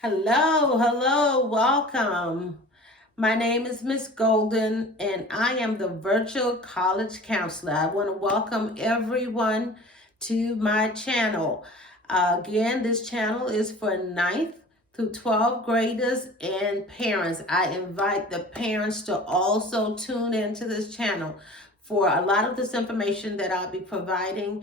Hello, welcome. My name is Miss Golden, and I am the virtual college counselor. I want to welcome everyone to my channel. Again, this channel is for ninth through 12th graders and parents. I invite the parents to also tune into this channel for a lot of this information that I'll be providing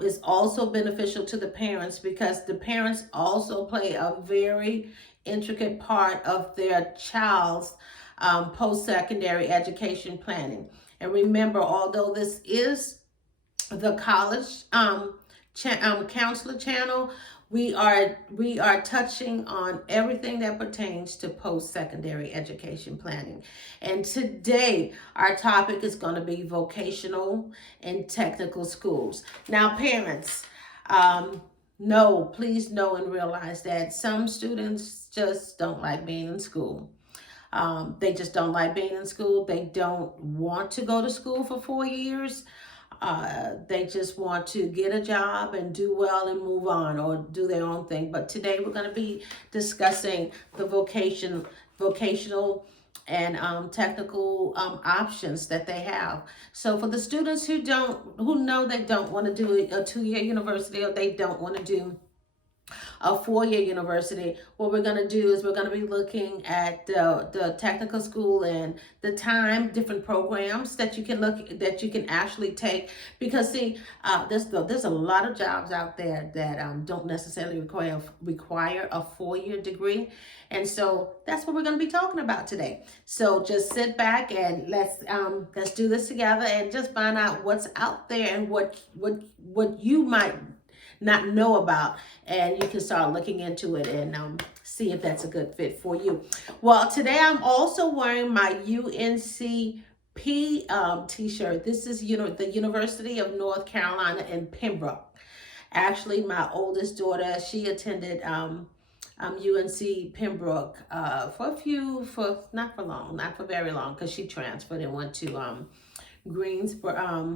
is also beneficial to the parents because the parents also play a very intricate part of their child's post-secondary education planning. And remember, although this is the college counselor channel, we are touching on everything that pertains to post-secondary education planning. And today our topic is going to be vocational and technical schools. Now, parents, know, please know and realize that some students just don't like being in school. They just don't like being in school. They don't want to go to school for 4 years. They just want to get a job and do well and move on or do their own thing. But today we're going to be discussing the vocational and technical options that they have. So for the students who know they don't want to do a 2-year university, or they don't want to do a 4-year university, what we're going to do is we're going to be looking at the technical school and the different programs that you can actually take. Because see, there's a lot of jobs out there that don't necessarily require a 4-year degree. And so that's what we're going to be talking about today. So just sit back and let's do this together and just find out what's out there and what you might not know about, and you can start looking into it and see if that's a good fit for you. Well, today I'm also wearing my UNCP t-shirt. This is the University of North Carolina in Pembroke. Actually, my oldest daughter, she attended UNC Pembroke not for very long, because she transferred and went to Greensboro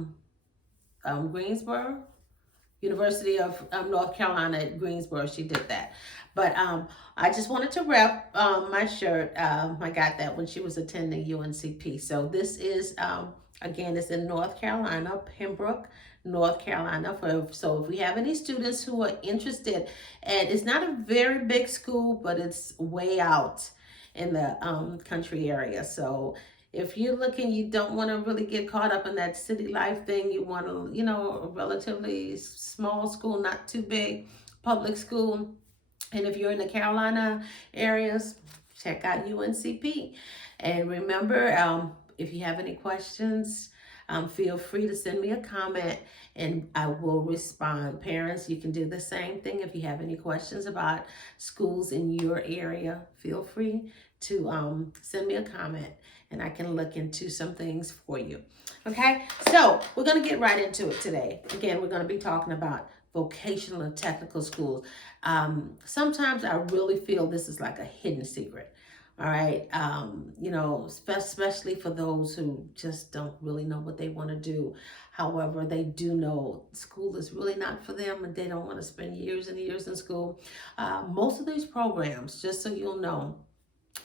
University of North Carolina at Greensboro. She did that. But I just wanted to rep my shirt. I got that when she was attending UNCP. So this is, again, it's in North Carolina, Pembroke, North Carolina. So if we have any students who are interested, and it's not a very big school, but it's way out in the country area. So if you're looking, you don't want to really get caught up in that city life thing. You want to, a relatively small school, not too big, public school. And if you're in the Carolina areas, check out UNCP. And remember, if you have any questions, feel free to send me a comment and I will respond. Parents, you can do the same thing. If you have any questions about schools in your area, feel free to send me a comment and I can look into some things for you. Okay, so we're going to get right into it today. Again, we're going to be talking about vocational and technical schools. Sometimes I really feel this is like a hidden secret. All right, especially for those who just don't really know what they want to do. However, they do know school is really not for them and they don't want to spend years and years in school. Most of these programs, just so you'll know,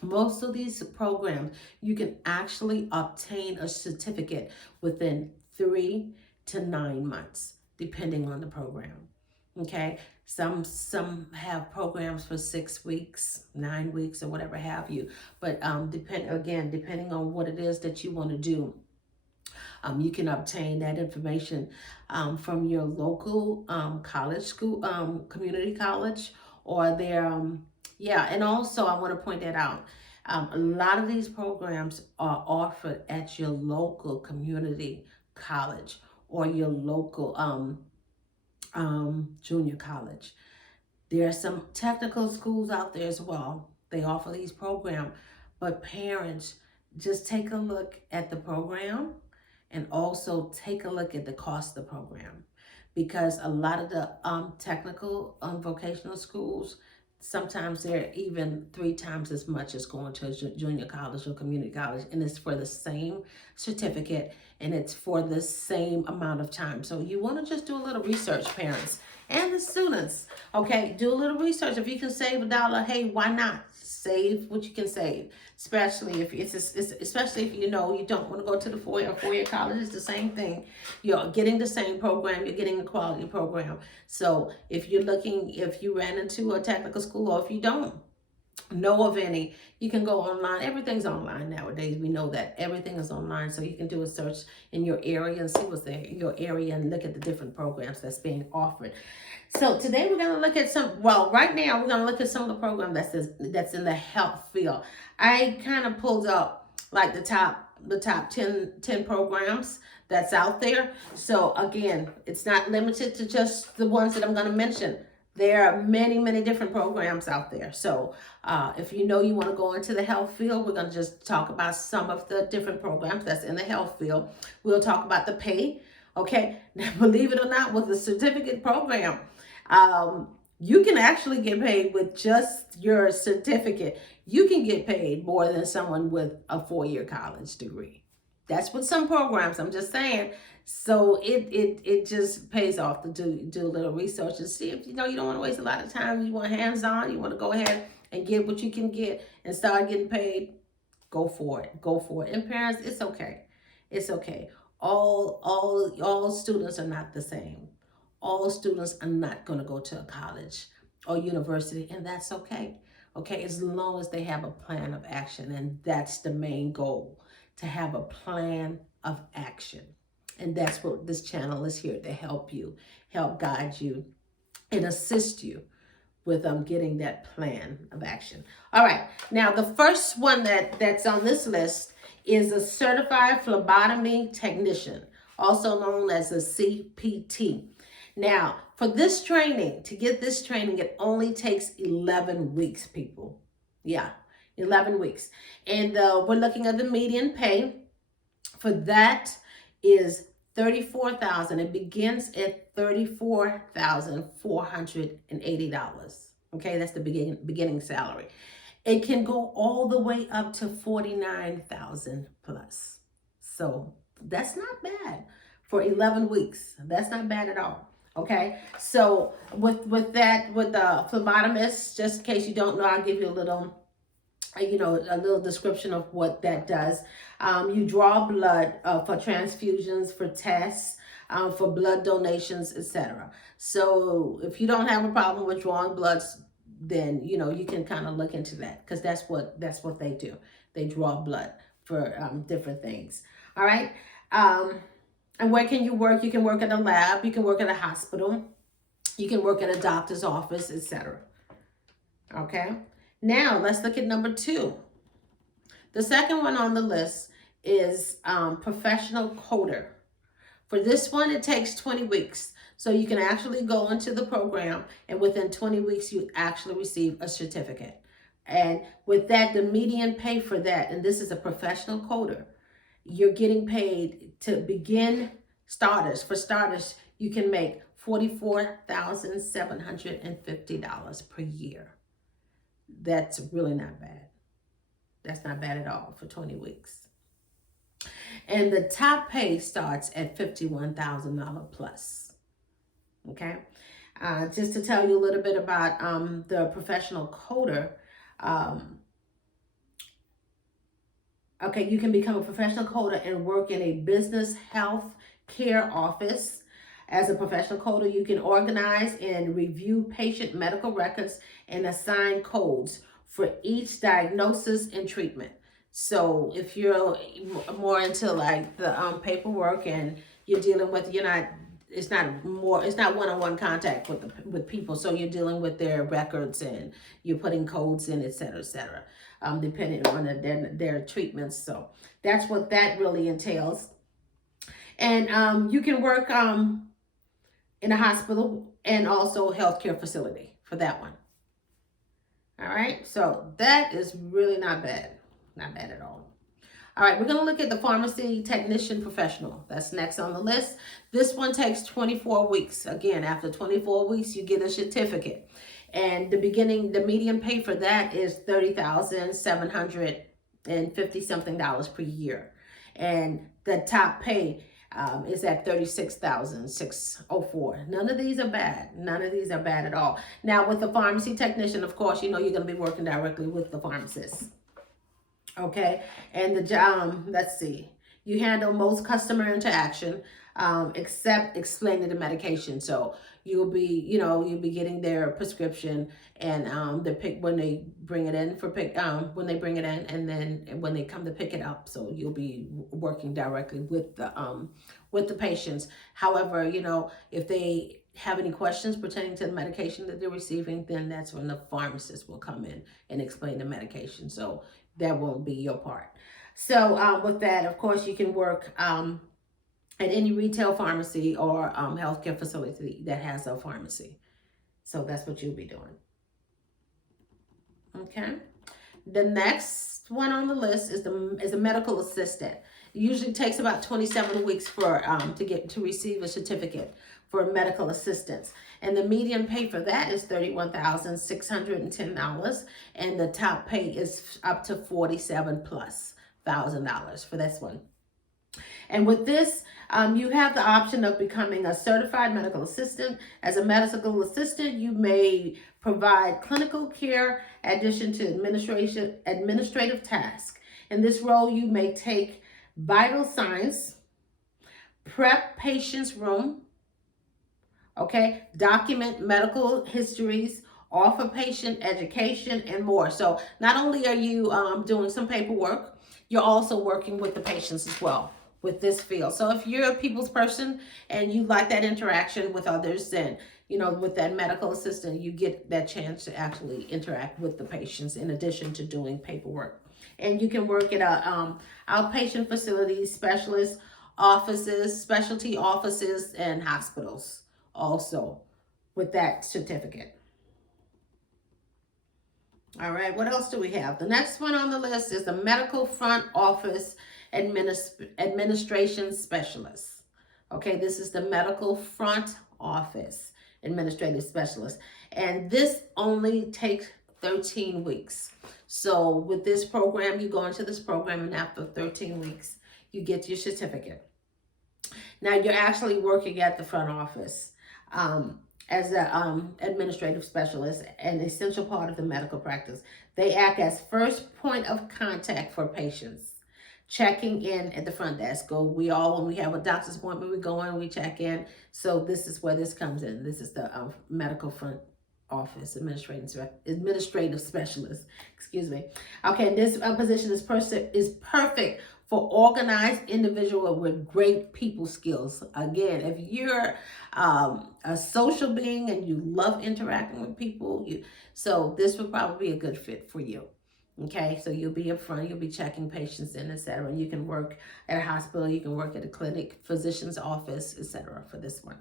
most of these programs, you can actually obtain a certificate within 3 to 9 months, depending on the program. Okay, some have programs for 6 weeks, 9 weeks, or whatever have you. But depending on what it is that you want to do, you can obtain that information from your local college school, community college, or their and also I want to point that out. A lot of these programs are offered at your local community college or your local junior college. There are some technical schools out there as well. They offer these programs, but parents, just take a look at the program and also take a look at the cost of the program, because a lot of the technical vocational schools, sometimes they're even 3 times as much as going to a junior college or community college, and it's for the same certificate and it's for the same amount of time. So you want to just do a little research, parents, and the students. Okay, do a little research. If you can save $1, hey, why not? Save what you can save, especially if especially if you know you don't want to go to the four-year college. It's the same thing. You're getting the same program. You're getting a quality program. So if you ran into a technical school, or if you don't know of any, you can go online. Everything's online nowadays. We know that everything is online, so you can do a search in your area and see what's there in your area and look at the different programs that's being offered. So today we're going to look at right now we're going to look at some of the programs that's in the health field. I kind of pulled up like the top 10 programs that's out there. So again, it's not limited to just the ones that I'm going to mention. There are many, many different programs out there. So if you know you want to go into the health field, we're going to just talk about some of the different programs that's in the health field. We'll talk about the pay. Okay, now, believe it or not, with the certificate program, you can actually get paid with just your certificate. You can get paid more than someone with a 4-year college degree. That's what some programs, I'm just saying. So it just pays off to do a little research and see if you don't want to waste a lot of time. You want hands-on, you want to go ahead and get what you can get and start getting paid. Go for it. Go for it. And parents, it's okay. It's okay. All students are not the same. All students are not going to go to a college or university, and that's okay. Okay, as long as they have a plan of action, and that's the main goal, to have a plan of action. And that's what this channel is here to help you, help guide you, and assist you with getting that plan of action. All right, now the first one that's on this list is a certified phlebotomy technician, also known as a CPT. Now, for this training, to get this training, it only takes 11 weeks, people. Yeah, 11 weeks. And we're looking at the median pay for that is $34,000. It begins at $34,480. Okay, that's the beginning salary. It can go all the way up to $49,000 plus. So that's not bad for 11 weeks. That's not bad at all. Okay, so with the phlebotomist, just in case you don't know, I'll give you a little description of what that does. You draw blood for transfusions, for tests, for blood donations, etc. So if you don't have a problem with drawing bloods, then you can kind of look into that, because that's what they do. They draw blood for different things. All right. And where can you work? You can work at a lab. You can work at a hospital. You can work at a doctor's office, etc. Okay. Now, let's look at number 2. The second one on the list is professional coder. For this one, it takes 20 weeks. So you can actually go into the program, and within 20 weeks, you actually receive a certificate. And with that, the median pay for that, and this is a professional coder, you're getting paid to begin starters. For starters, you can make $44,750 per year. That's really not bad. That's not bad at all for 20 weeks. And the top pay starts at $51,000 plus. Okay. Just to tell you a little bit about the professional coder. Okay, you can become a professional coder and work in a business health care office. As a professional coder, you can organize and review patient medical records and assign codes for each diagnosis and treatment. So if you're more into like the paperwork, and you're dealing with, it's not one-on-one contact with people. So you're dealing with their records, and you're putting codes in, et cetera, depending on their treatments. So that's what that really entails. And you can work in a hospital and also healthcare facility for that one. All right, so that is really not bad. Not bad at all. All right, we're going to look at the pharmacy technician professional. That's next on the list. This one takes 24 weeks. Again, after 24 weeks, you get a certificate. And the median pay for that is $30,750 something per year. And the top pay is at 36,604. None of these are bad. None of these are bad at all. Now, with the pharmacy technician, of course, you know you're going to be working directly with the pharmacist. Okay, and the let's see, you handle most customer interaction, except explaining the medication. So you'll be, you know, you'll be getting their prescription, and the pick when they bring it in for pick when they bring it in, and then when they come to pick it up. So you'll be working directly with the patients. However, you know, if they have any questions pertaining to the medication that they're receiving, then that's when the pharmacist will come in and explain the medication. So that won't be your part. So with that, of course, you can work at any retail pharmacy or healthcare facility that has a pharmacy. So that's what you'll be doing. Okay. The next one on the list is a medical assistant. It usually takes about 27 weeks for to receive a certificate for medical assistance, and the median pay for that is $31,610, and the top pay is up to $47,000+ for this one. And with this, you have the option of becoming a certified medical assistant. As a medical assistant, you may provide clinical care in addition to administrative tasks. In this role, you may take vital signs, prep patients' room, okay, document medical histories, offer patient education, and more. So not only are you doing some paperwork, you're also working with the patients as well with this field. So if you're a people's person and you like that interaction with others, then, you know, with that medical assistant, you get that chance to actually interact with the patients in addition to doing paperwork. And you can work at a outpatient facilities, specialist offices, specialty offices, and hospitals also with that certificate. All right, what else do we have? The next one on the list is the medical front office administration specialist. Okay, this is the medical front office administrative specialist, and this only takes 13 weeks. So with this program, you go into this program, and after 13 weeks, you get your certificate. Now you're actually working at the front office as an administrative specialist, an essential part of the medical practice. They act as first point of contact for patients, checking in at the front desk. When we have a doctor's appointment, we go in, we check in. So this is where this comes in. This is the medical front office administrative specialist. Excuse me. Okay, and this position is perfect for organized individual with great people skills. Again, if you're a social being and you love interacting with people, so this would probably be a good fit for you. Okay, so you'll be up front, you'll be checking patients in, etc. You can work at a hospital, you can work at a clinic, physician's office, etc. for this one.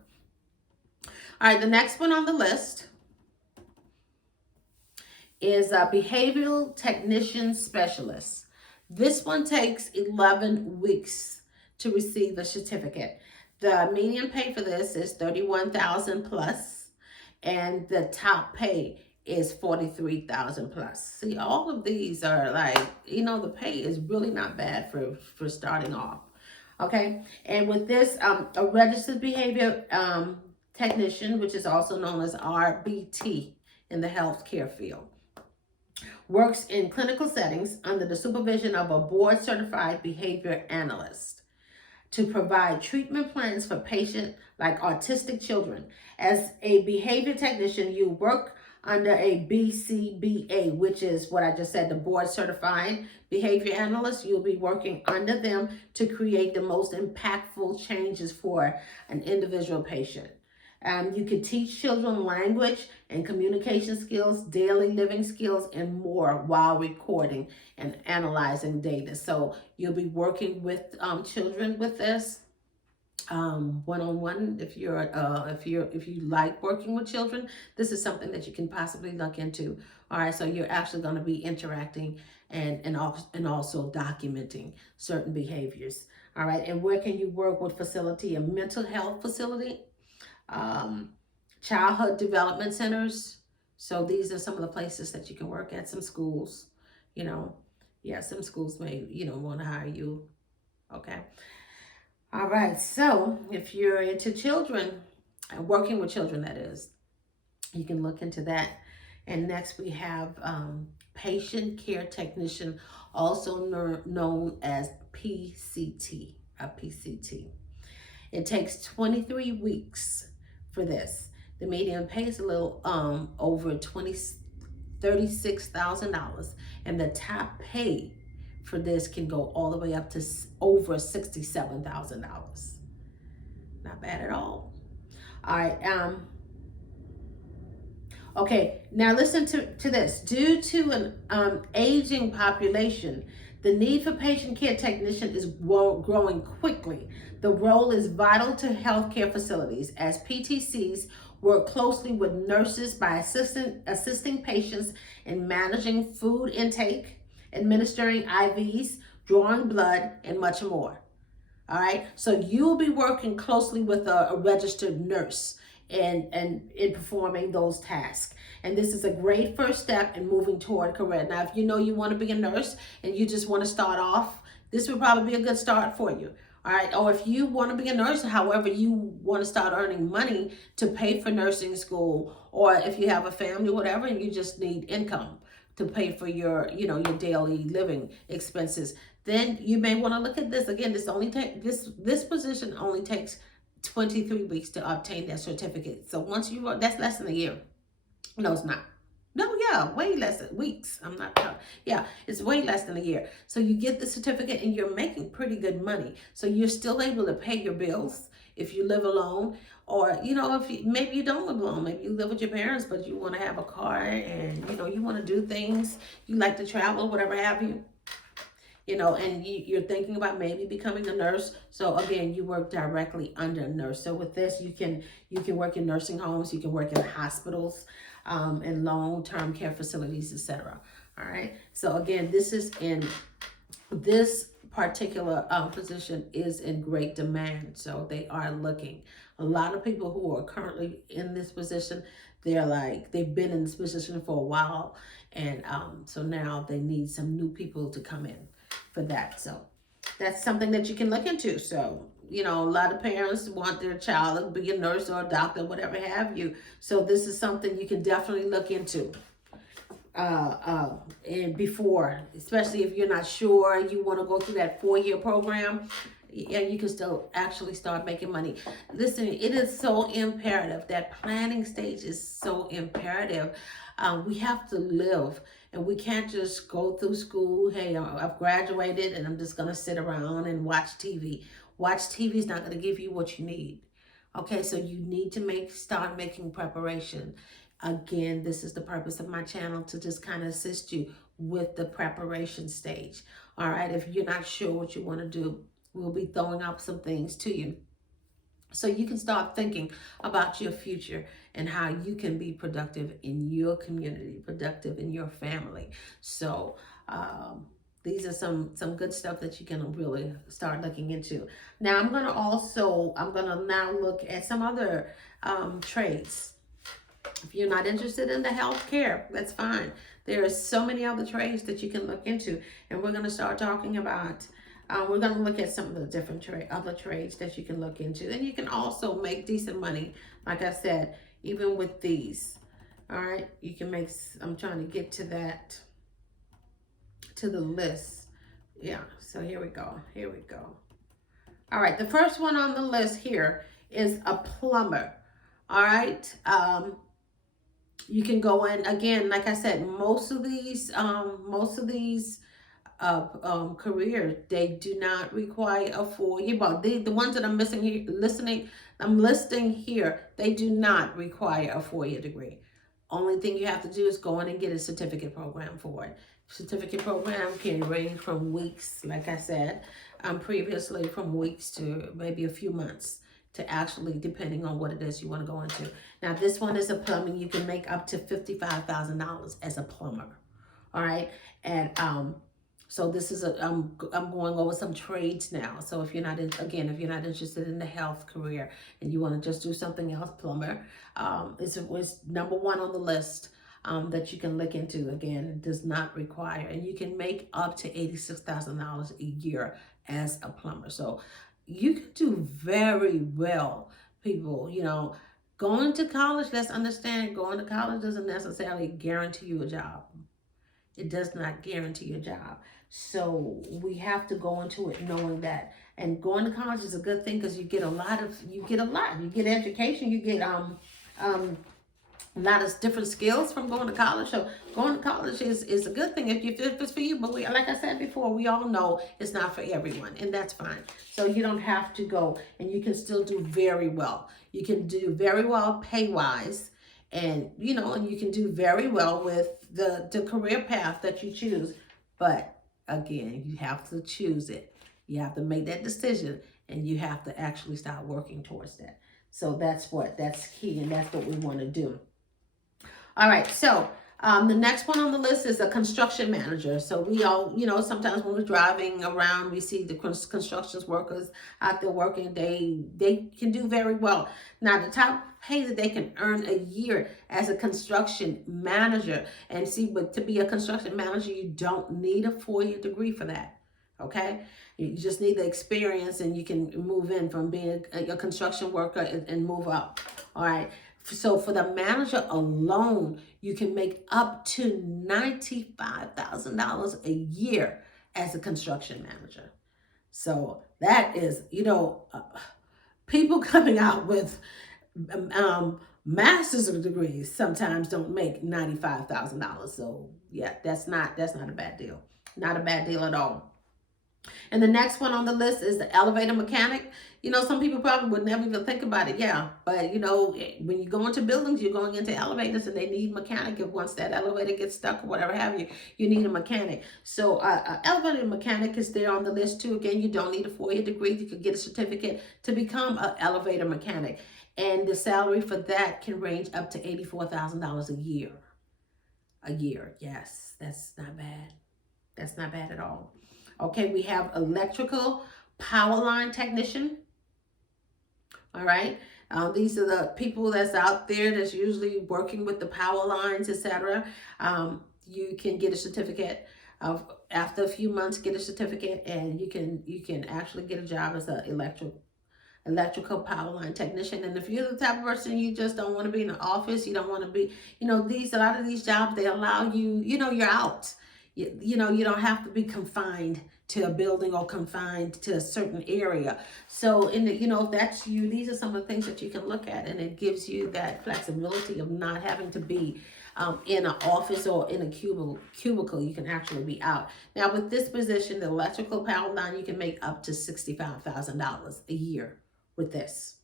All right, the next one on the list is a behavioral technician specialist. This one takes 11 weeks to receive a certificate. The median pay for this is $31,000+, and the top pay is $43,000+. See, all of these are like, you know, the pay is really not bad for starting off. Okay, and with this, a registered behavior technician, which is also known as RBT in the healthcare field, works in clinical settings under the supervision of a board-certified behavior analyst to provide treatment plans for patients like autistic children. As a behavior technician, you work under a BCBA, which is what I just said, the board-certified behavior analyst. You'll be working under them to create the most impactful changes for an individual patient. You can teach children language and communication skills, daily living skills, and more while recording and analyzing data. So you'll be working with children with this one-on-one. If you like working with children, this is something that you can possibly look into. All right, so you're actually going to be interacting and also documenting certain behaviors. All right, and where can you work with facility? A mental health facility, childhood development centers. So these are some of the places that you can work at. Some schools, some schools may, want to hire you. Okay. All right, so if you're into children, working with children, that is, you can look into that. And next we have patient care technician, also known as PCT, a PCT. It takes 23 weeks for this. The median pay is a little over $36,000, and the top pay for this can go all the way up to over $67,000. Not bad at all. All right. Okay, now listen to this. Due to an aging population, the need for patient care technician is growing quickly. The role is vital to healthcare facilities as PTCs work closely with nurses by assisting patients in managing food intake, administering IVs, drawing blood, and much more. All right. So you'll be working closely with a registered nurse and in performing those tasks. And this is a great first step in moving toward a career. Now, if you know you want to be a nurse and you just want to start off, this would probably be a good start for you. All right. Or if you want to be a nurse, however, you want to start earning money to pay for nursing school, or if you have a family, whatever, and you just need income to pay for your, your daily living expenses, then you may want to look at this. Again, this position only takes 23 weeks to obtain that certificate. So once that's less than a year. No, it's not. No, yeah, way less than weeks. I'm not sure. Yeah, it's way less than a year. So you get the certificate and you're making pretty good money. So you're still able to pay your bills if you live alone, or if maybe you don't live alone, maybe you live with your parents, but you want to have a car and you want to do things, you like to travel, whatever have you. And you're thinking about maybe becoming a nurse. So again, you work directly under a nurse. So with this, you can work in nursing homes, you can work in hospitals, in long-term care facilities, etc. All right. So again, this particular position is in great demand. So they are looking. A lot of people who are currently in this position, they've been in this position for a while, and so now they need some new people to come in for that. So that's something that you can look into. So a lot of parents want their child to be a nurse or a doctor, whatever have you. So this is something you can definitely look into. And before, especially if you're not sure, you want to go through that 4-year program, yeah, you can still actually start making money. Listen, it is so imperative. That planning stage is so imperative. We have to live, and we can't just go through school. Hey, I've graduated and I'm just going to sit around and watch TV. Watch TV is not going to give you what you need. Okay, so you need to start making preparation. Again, this is the purpose of my channel, to just kind of assist you with the preparation stage. All right, if you're not sure what you want to do, we'll be throwing up some things to you so you can start thinking about your future and how you can be productive in your community, productive in your family. So these are some good stuff that you can really start looking into. Now I'm going to now look at some other trades. If you're not interested in the healthcare, that's fine. There are so many other trades that you can look into, and we're going to start talking about. We're going to look at some of the different other trades that you can look into, and you can also make decent money. Like I said, even with these, all right, you can make. I'm trying to get to that, to the list. Yeah. So here we go. Here we go. All right. The first one on the list here is a plumber. All right. You can go in, again, like I said, most of these careers, they do not require a 4-year, but the ones that I'm listing here, they do not require a 4-year degree. Only thing you have to do is go in and get a certificate program for it. Certificate program can range from weeks, like I said, previously, from weeks to maybe a few months, to actually, depending on what it is you want to go into. Now, this one is a plumbing. You can make up to $55,000 as a plumber. All right. And so this is I'm going over some trades now. So if you're not if you're not interested in the health career and you want to just do something else, plumber, it's number 1 on the list. That you can look into. Again, does not require, and you can make up to $86,000 a year as a plumber. So you can do very well, people. Going to college, let's understand, going to college doesn't necessarily guarantee you a job. It does not guarantee a job. So we have to go into it knowing that. And going to college is a good thing because you get education, you get um a lot of different skills from going to college. So going to college is a good thing if it's for you. But like I said before, we all know it's not for everyone, and that's fine. So you don't have to go, and you can still do very well. You can do very well pay wise, and and you can do very well with the career path that you choose. But again, you have to choose it. You have to make that decision, and you have to actually start working towards that. So that's key, and that's what we want to do. All right, so the next one on the list is a construction manager. So we all, sometimes when we're driving around, we see the construction workers out there working. They can do very well. Now, the top pay that they can earn a year as a construction manager, and see, but to be a construction manager, you don't need a 4-year degree for that. Okay, you just need the experience, and you can move in from being a construction worker and move up. All right. So for the manager alone, you can make up to $95,000 a year as a construction manager. So that is, people coming out with master's degrees sometimes don't make $95,000. So yeah, that's not a bad deal. Not a bad deal at all. And the next one on the list is the elevator mechanic. Some people probably would never even think about it. Yeah. But, when you go into buildings, you're going into elevators and they need mechanic. If once that elevator gets stuck or whatever have you, you need a mechanic. So elevator mechanic is there on the list too. Again, you don't need a 4-year degree. You could get a certificate to become an elevator mechanic. And the salary for that can range up to $84,000 a year. A year. Yes. That's not bad. That's not bad at all. Okay, we have electrical power line technician. All right. These are the people that's out there that's usually working with the power lines, etc. You can get a certificate of after a few months, get a certificate, and you can actually get a job as an electrical power line technician. And if you're the type of person you just don't want to be in the office, you don't want to be, a lot of these jobs, they allow you, you're out. You don't have to be confined to a building or confined to a certain area. So if that's you, these are some of the things that you can look at, and it gives you that flexibility of not having to be in an office or in a cubicle. You can actually be out. Now with this position, the electrical power line, you can make up to $65,000 a year with this.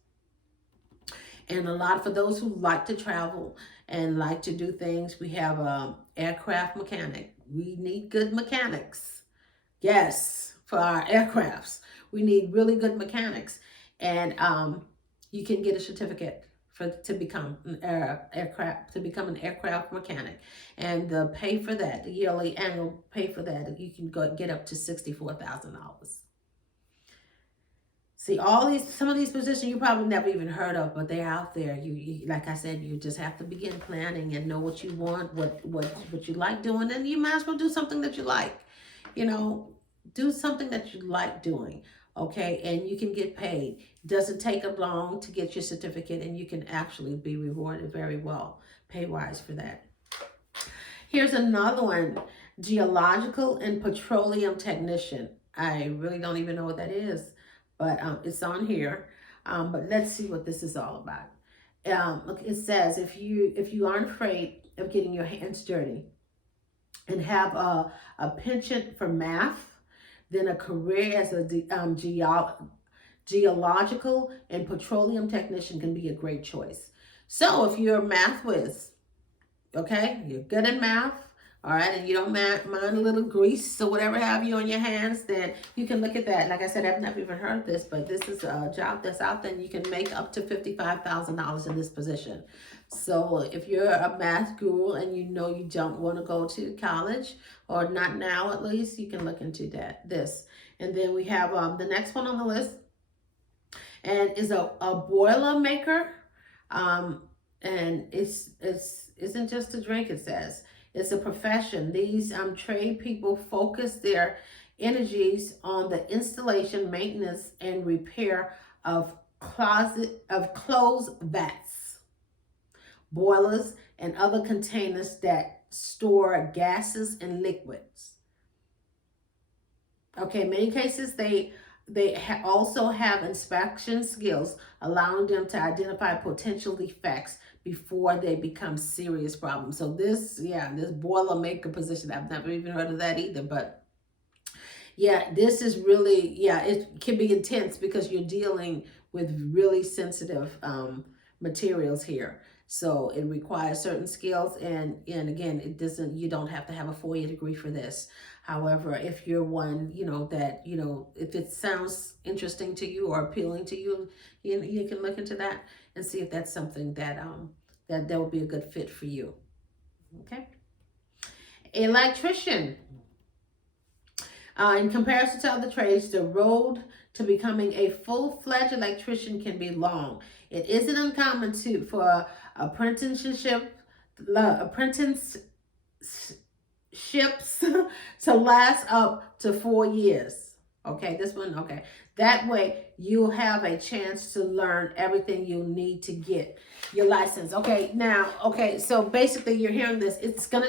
And a lot for those who like to travel and like to do things, we have a aircraft mechanic. We need good mechanics. Yes, for our aircrafts, we need really good mechanics, and you can get a certificate to become an aircraft mechanic, and the pay for that, the yearly annual pay for that, you can get up to $64,000. See, some of these positions you probably never even heard of, but they're out there. You like I said, you just have to begin planning and know what you want, what you like doing, and you might as well do something that you like. Do something that you like doing, okay? And you can get paid. It doesn't take long to get your certificate, and you can actually be rewarded very well, pay-wise for that. Here's another one, geological and petroleum technician. I really don't even know what that is, but it's on here. But let's see what this is all about. Look, it says if you aren't afraid of getting your hands dirty and have a penchant for math, then a career as a geological and petroleum technician can be a great choice. So if you're a math whiz, okay, you're good at math, all right, and you don't mind a little grease or whatever have you on your hands, then you can look at that. Like I said, I've never even heard of this, but this is a job that's out there, and you can make up to $55,000 in this position. So if you're a math guru and you don't want to go to college, or not now at least, you can look into this. And then we have the next one on the list, and is a boiler maker. And it's isn't just a drink, it says. It's a profession. These trade people focus their energies on the installation, maintenance, and repair of clothes vats, boilers, and other containers that store gases and liquids. Okay, in many cases also have inspection skills, allowing them to identify potential defects before they become serious problems. So this boiler maker position, I've never even heard of that either, but yeah, this is really, yeah, it can be intense because you're dealing with really sensitive materials here. So it requires certain skills, and again, it doesn't, you don't have to have a 4-year degree for this. However, if you're one, that, if it sounds interesting to you or appealing to you, you can look into that and see if that's something that would be a good fit for you. Okay. Electrician. In comparison to other trades, the road to becoming a full-fledged electrician can be long. It isn't uncommon for apprenticeship apprenticeships to last up to 4 years. Okay, this one, okay. That way you'll have a chance to learn everything you need to get your license. Okay, now, okay, so basically you're hearing this. It's a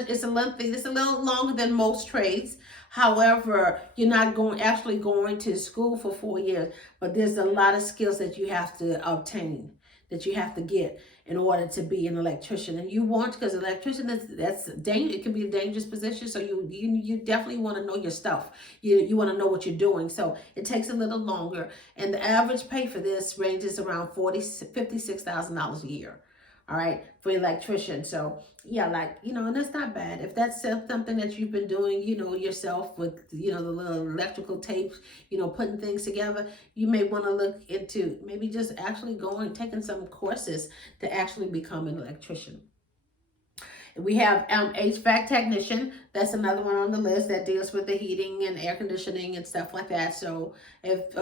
little longer than most trades. However, you're not actually going to school for 4 years, but there's a lot of skills that you have to obtain, that you have to get in order to be an electrician. And you want, because electrician that's dangerous. It can be a dangerous position. So you definitely want to know your stuff. You want to know what you're doing. So it takes a little longer. And the average pay for this ranges around $56,000 a year. All right, for electrician. So yeah, and that's not bad. If that's something that you've been doing, yourself with, the little electrical tapes, putting things together, you may want to look into maybe just actually taking some courses to actually become an electrician. We have HVAC technician. That's another one on the list that deals with the heating and air conditioning and stuff like that. So if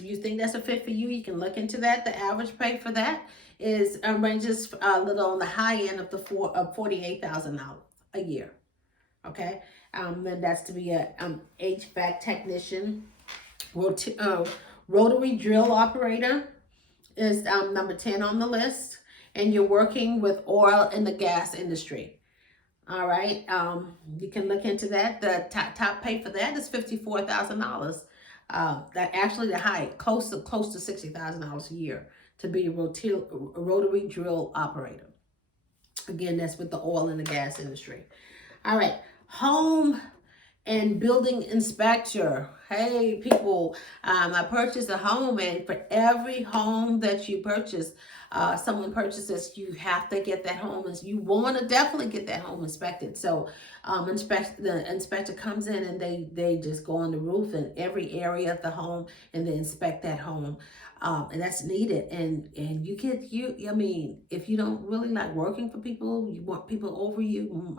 you think that's a fit for you, you can look into that. The average pay for that is ranges a little on the high end of $48,000 a year. Okay, and that's to be a HVAC technician. Rotary drill operator is number 10 on the list, and you're working with oil and the gas industry. All right, you can look into that. The top pay for that is $54,000. That actually the high, close to $60,000 a year to be a rotary drill operator. Again, that's with the oil and the gas industry. All right, home and building inspector. Hey people, I purchased a home, and for every home that you purchase, someone purchases, you have to get that home. You want to definitely get that home inspected. So the inspector comes in, and they just go on the roof in every area of the home, and they inspect that home. And that's needed. And I mean, if you don't really like working for people, you want people over you,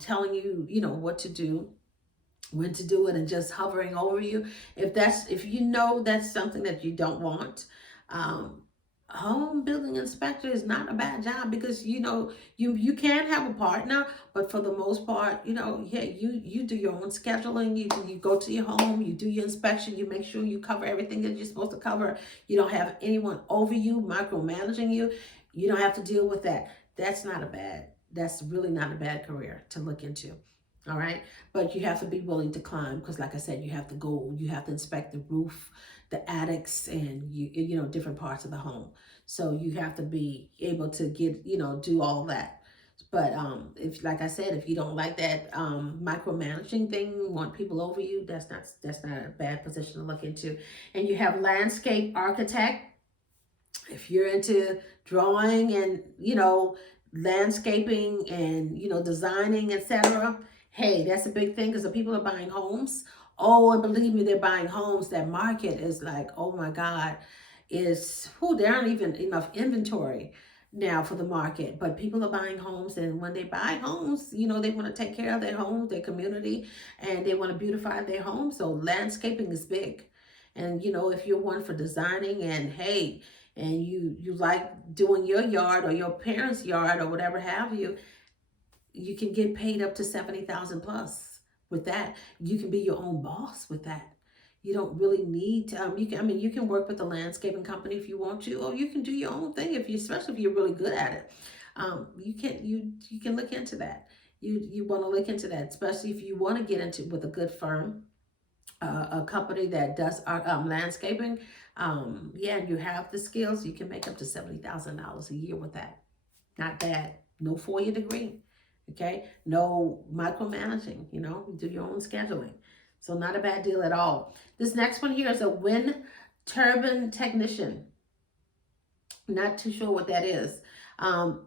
telling you, what to do, when to do it, and just hovering over you. If that's something that you don't want, home building inspector is not a bad job, because you can have a partner, but for the most part, yeah, you do your own scheduling. You go to your home, you do your inspection, you make sure you cover everything that you're supposed to cover. You don't have anyone over you micromanaging you. You don't have to deal with that. That's really not a bad career to look into. All right, but you have to be willing to climb, because like I said, you have to inspect the roof, the attics, and different parts of the home. So you have to be able to do all that. But if, like I said, if you don't like that micromanaging thing, want people over you, that's not a bad position to look into. And you have landscape architect. If you're into drawing and landscaping and designing, etc., hey, that's a big thing, because the people are buying homes. Oh, and believe me, they're buying homes. That market is like, oh my God, there aren't even enough inventory now for the market. But people are buying homes, and when they buy homes, they want to take care of their homes, their community, and they want to beautify their home. So landscaping is big. And if you're one for designing, and hey, and you like doing your yard or your parents' yard or whatever have you, you can get paid up to $70,000 plus With that, you can be your own boss with that. You don't really need to, you can, I mean, you can work with the landscaping company if you want to, or you can do your own thing if you, especially if you're really good at it. You can look into that. You want to look into that, especially if you want to get into with a good firm, a company that does landscaping. Yeah, and you have the skills, you can make up to $70,000 a year with that. Not bad. No 4-year degree. Okay. No micromanaging. You do your own scheduling. So not a bad deal at all. This next one here is a wind turbine technician. Not too sure what that is.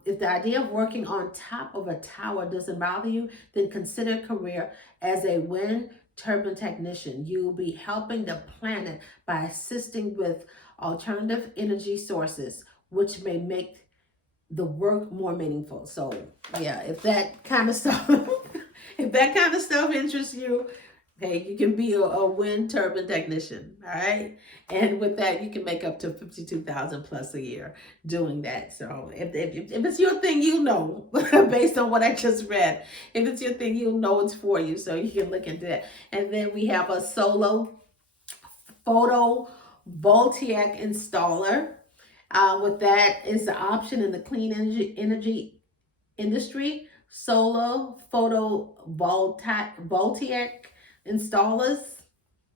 If the idea of working on top of a tower doesn't bother you, then consider a career as a wind turbine technician. You will be helping the planet by assisting with alternative energy sources, which may make the work more meaningful. So yeah, if that kind of stuff, if that kind of stuff interests you, hey, you can be a wind turbine technician, all right? And with that, you can make up to 52,000 plus a year doing that. So if it's your thing, based on what I just read, if it's your thing, it's for you. So you can look into that. And then we have a solo photovoltaic installer. With that is the option in the clean energy industry. Solar photovoltaic installers.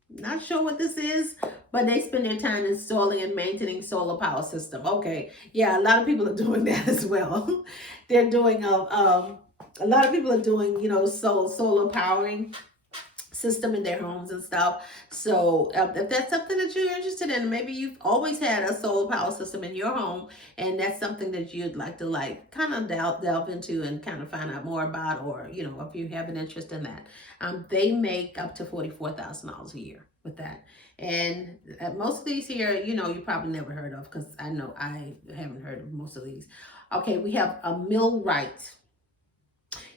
Not sure what this is, but they spend their time installing and maintaining solar power system. Okay, yeah, a lot of people are doing that as well. They're doing a lot of people are doing solar powering system in their homes and stuff. So if that's something that you're interested in, maybe you've always had a solar power system in your home, and that's something that you'd like to kind of delve into and kind of find out more about, or if you have an interest in that, they make up to $44,000 a year with that. And most of these here, you probably never heard of, because I know I haven't heard of most of these. Okay, we have a millwright.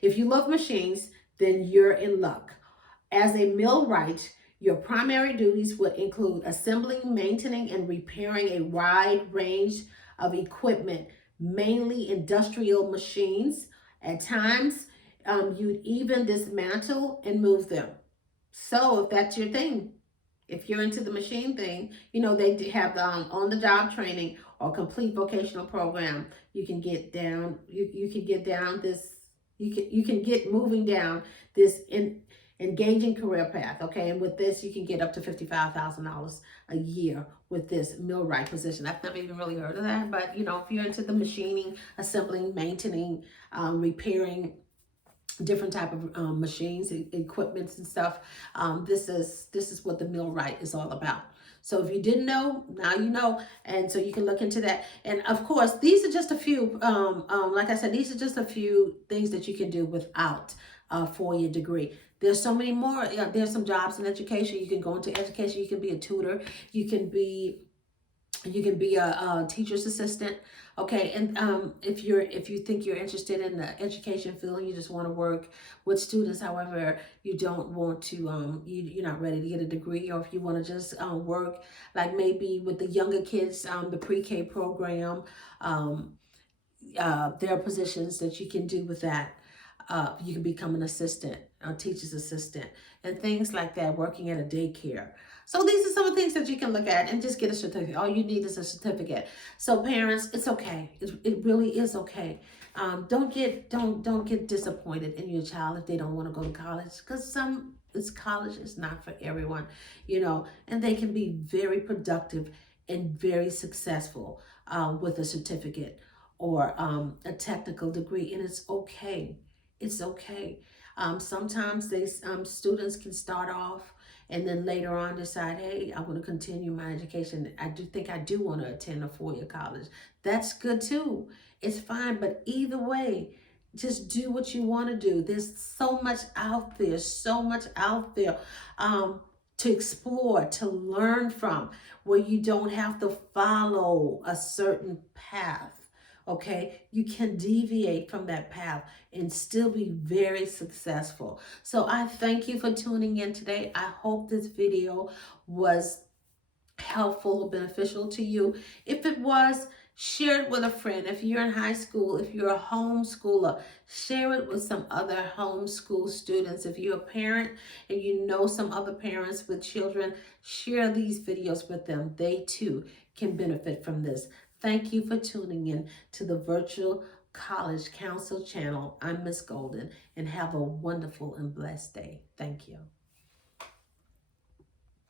If you love machines, then you're in luck. As a millwright, your primary duties would include assembling, maintaining, and repairing a wide range of equipment, mainly industrial machines. At times, you'd even dismantle and move them. So if that's your thing, if you're into the machine thing, they have on-the-job training or complete vocational program. You can get down. You can get down this. You can get moving down this engaging career path. Okay, and with this, you can get up to $55,000 a year with this millwright position. I've never even really heard of that, but if you're into the machining, assembling, maintaining, repairing different type of machines, equipments, and stuff. This is what the millwright is all about. So if you didn't know, now you know, and so you can look into that. And of course, these are just a few. Like I said, these are just a few things that you can do without a 4-year degree. There's so many more. There's some jobs in education. You can go into education. You can be a tutor. You can be a teacher's assistant. Okay, and if you think you're interested in the education field and you just want to work with students, however, you don't want to you're not ready to get a degree, or if you want to just work like maybe with the younger kids, the pre-K program, there are positions that you can do with that. You can become an assistant, a teacher's assistant, and things like that, working at a daycare. So these are some of the things that you can look at and just get a certificate. All you need is a certificate. So parents, it's okay. It really is okay. Don't get disappointed in your child if they don't want to go to college, because college is not for everyone, and they can be very productive and very successful with a certificate or a technical degree, and it's okay. It's okay. Sometimes students can start off and then later on decide, hey, I want to continue my education. I do want to attend a 4-year college. That's good too. It's fine, but either way, just do what you want to do. There's so much out there, to explore, to learn from, where you don't have to follow a certain path. Okay, you can deviate from that path and still be very successful. So I thank you for tuning in today. I hope this video was helpful or beneficial to you. If it was, Share it with a friend. If you're in high school, if you're a homeschooler, share it with some other homeschool students. If you're a parent and you know some other parents with children, share these videos with them. They too can benefit from this. Thank you for tuning in to the Virtual College Council channel. I'm Miss Golden, and have a wonderful and blessed day. Thank you.